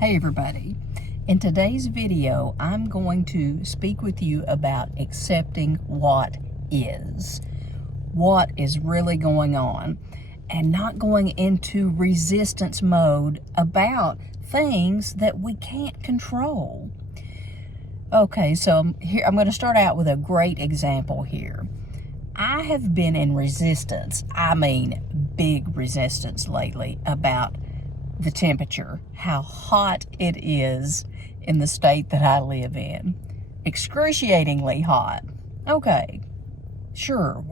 Hey everybody, in today's video I'm going to speak with you about accepting what is really going on, and not going into resistance mode about things that we can't control. Okay, so here I'm going to start out with a great example here. I have been in resistance, I mean big resistance lately, about the temperature, how hot it is in the state that I live in. Excruciatingly hot. Okay, sure,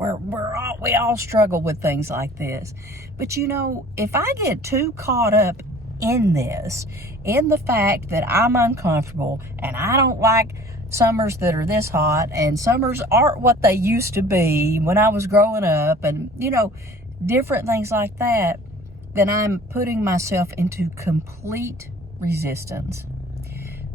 we all struggle with things like this. But you know, if I get too caught up in this, in the fact that I'm uncomfortable and I don't like summers that are this hot, and summers aren't what they used to be when I was growing up, and you know, different things like that, then I'm putting myself into complete resistance.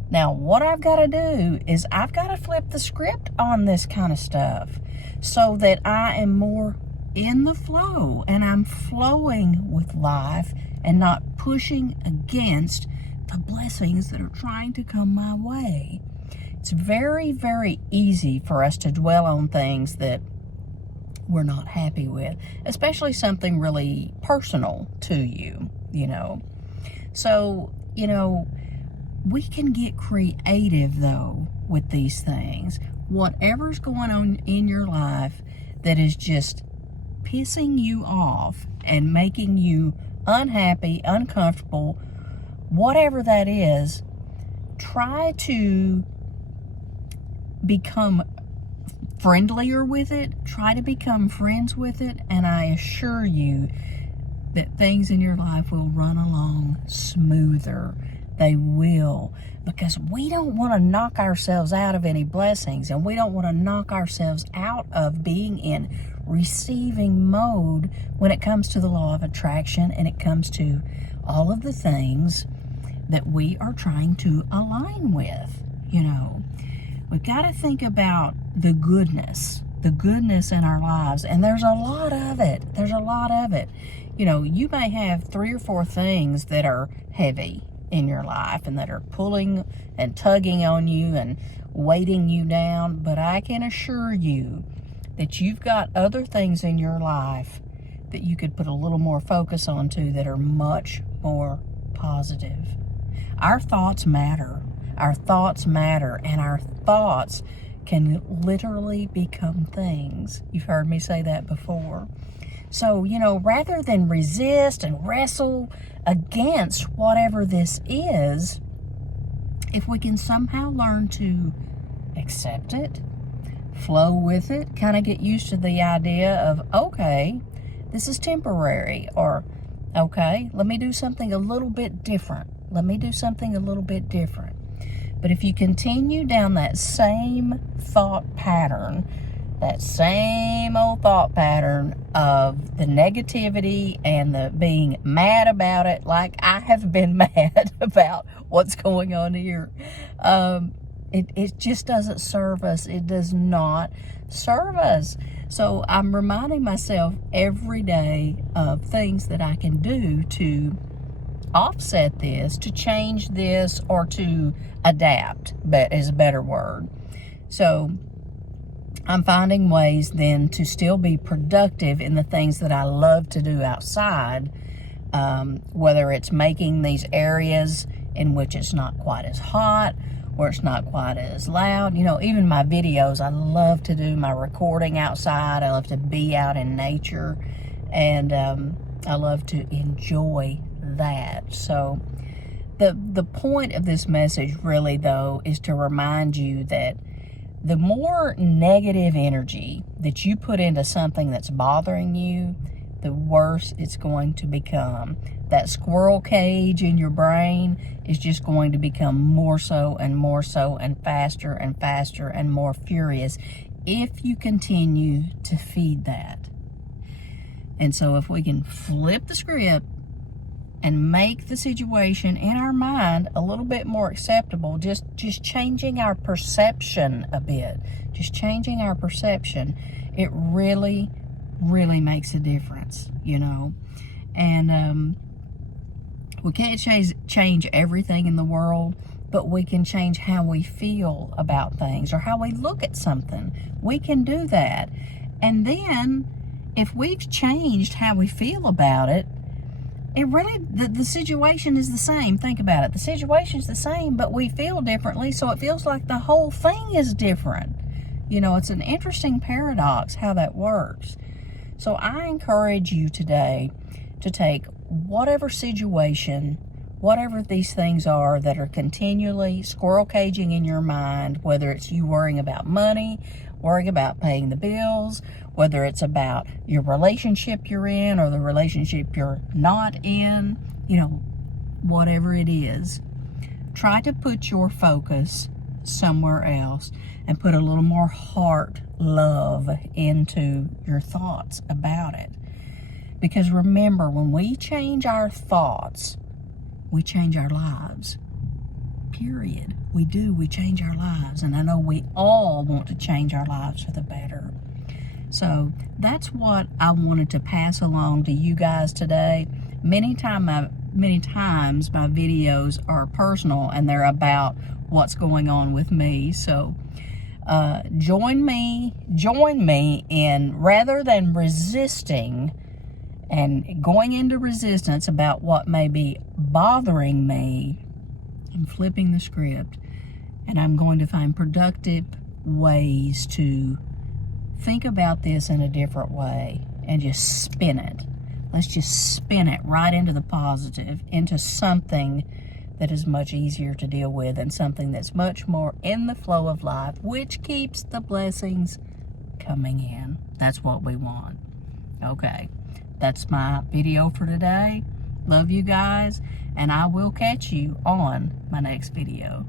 Now, what I've got to do is I've got to flip the script on this kind of stuff so that I am more in the flow and I'm flowing with life and not pushing against the blessings that are trying to come my way. It's very, very easy for us to dwell on things that we're not happy with, especially something really personal to you, you know. So, you know, we can get creative though with these things. Whatever's going on in your life that is just pissing you off and making you unhappy, uncomfortable, whatever that is, try to become friendlier with it, try to become friends with it, and I assure you that things in your life will run along smoother. They will, because we don't want to knock ourselves out of any blessings, and we don't want to knock ourselves out of being in receiving mode when it comes to the law of attraction and it comes to all of the things that we are trying to align with, you know. We've got to think about the goodness in our lives. And there's a lot of it. You know, you may have 3 or 4 things that are heavy in your life and that are pulling and tugging on you and weighting you down. But I can assure you that you've got other things in your life that you could put a little more focus onto that are much more positive. Our thoughts matter. Our thoughts matter, and our thoughts can literally become things. You've heard me say that before. So, you know, rather than resist and wrestle against whatever this is, if we can somehow learn to accept it, flow with it, kind of get used to the idea of, okay, this is temporary, or okay, let me do something a little bit different. But if you continue down that same thought pattern, that same old thought pattern of the negativity and the being mad about it, like I have been mad about what's going on here, it just doesn't serve us. It does not serve us. So I'm reminding myself every day of things that I can do to offset this, to change this, or to adapt, but is a better word. So I'm finding ways then to still be productive in the things that I love to do outside, whether it's making these areas in which it's not quite as hot, where it's not quite as loud. You know, even my videos, I love to do my recording outside. I love to be out in nature, and I love to enjoy that. So the point of this message really though is to remind you that the more negative energy that you put into something that's bothering you, the worse it's going to become. That squirrel cage in your brain is just going to become more so and faster and faster and more furious if you continue to feed that. And so if we can flip the script and make the situation in our mind a little bit more acceptable, just changing our perception a bit, it really, really makes a difference, you know. And We can't change everything in the world, but we can change how we feel about things or how we look at something. We can do that. And then if we've changed how we feel about it, the situation is the same. Think about it. The situation is the same, but we feel differently, so it feels like the whole thing is different. You know, it's an interesting paradox how that works. So I encourage you today to take whatever situation, whatever these things are that are continually squirrel caging in your mind, whether it's you worrying about money, worrying about paying the bills, whether it's about your relationship you're in or the relationship you're not in, you know, whatever it is, try to put your focus somewhere else and put a little more heart love into your thoughts about it. Because remember, when we change our thoughts, we change our lives. Period. We do. We change our lives. And I know we all want to change our lives for the better. So that's what I wanted to pass along to you guys today. Many times my videos are personal and they're about what's going on with me. So join me in, rather than resisting and going into resistance about what may be bothering me, I'm flipping the script and I'm going to find productive ways to think about this in a different way and just spin it. Let's just spin it right into the positive, into something that is much easier to deal with and something that's much more in the flow of life, which keeps the blessings coming in. That's what we want. Okay, that's my video for today. Love you guys, and I will catch you on my next video.